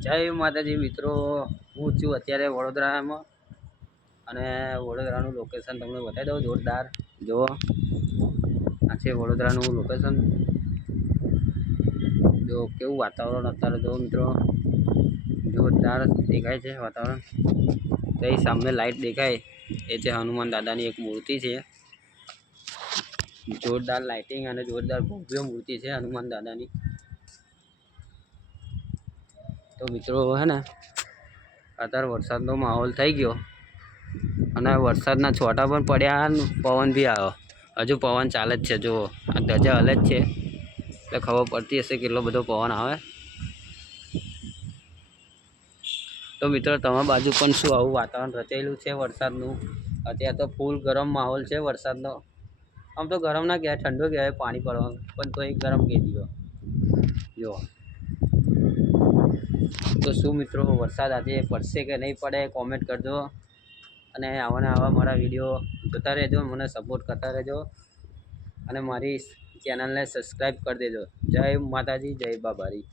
જય માતાજી મિત્રો, હું છું અત્યારે વડોદરામાં અને વડોદરાનું લોકેશન તમને બતાવી દઉં જોરદાર. જુઓ, આ છે વડોદરાનું લોકેશન. જો કેવું વાતાવરણ અત્યારે જો મિત્રો જોરદાર દેખાય છે વાતાવરણ. તો એ સામે લાઈટ દેખાય એ છે હનુમાન દાદાની એક મૂર્તિ છે. જોરદાર લાઇટિંગ અને જોરદાર ભવ્ય મૂર્તિ છે હનુમાન દાદાની. તો મિત્રો હે ને અત્યારે વરસાદનો માહોલ થઈ ગયો અને વરસાદના છોટા પણ પડ્યા, પવન બી આવ્યો. હજુ પવન ચાલે જ છે. જુઓ, આ ધજા હલે જ છે એટલે ખબર પડતી હશે કેટલો બધો પવન આવે. તો મિત્રો તમારી બાજુ પણ શું આવું વાતાવરણ રચાયેલું છે વરસાદનું? અત્યારે તો ફૂલ ગરમ માહોલ છે વરસાદનો. આમ તો ગરમ ના કહેવાય, ઠંડો કહેવાય પાણી પડવાનું, પણ તો એ ગરમ કહી દીધો. જુઓ, તો શું મિત્રો વરસાદ આજે પડશે કે નહીં પડે કોમેન્ટ કરજો. અને આવા મારા વિડીયો જોતા રહેજો, મને સપોર્ટ કરતા રહેજો અને મારી ચેનલને સબસ્ક્રાઈબ કરી દેજો. જય માતાજી, જય બાબારી.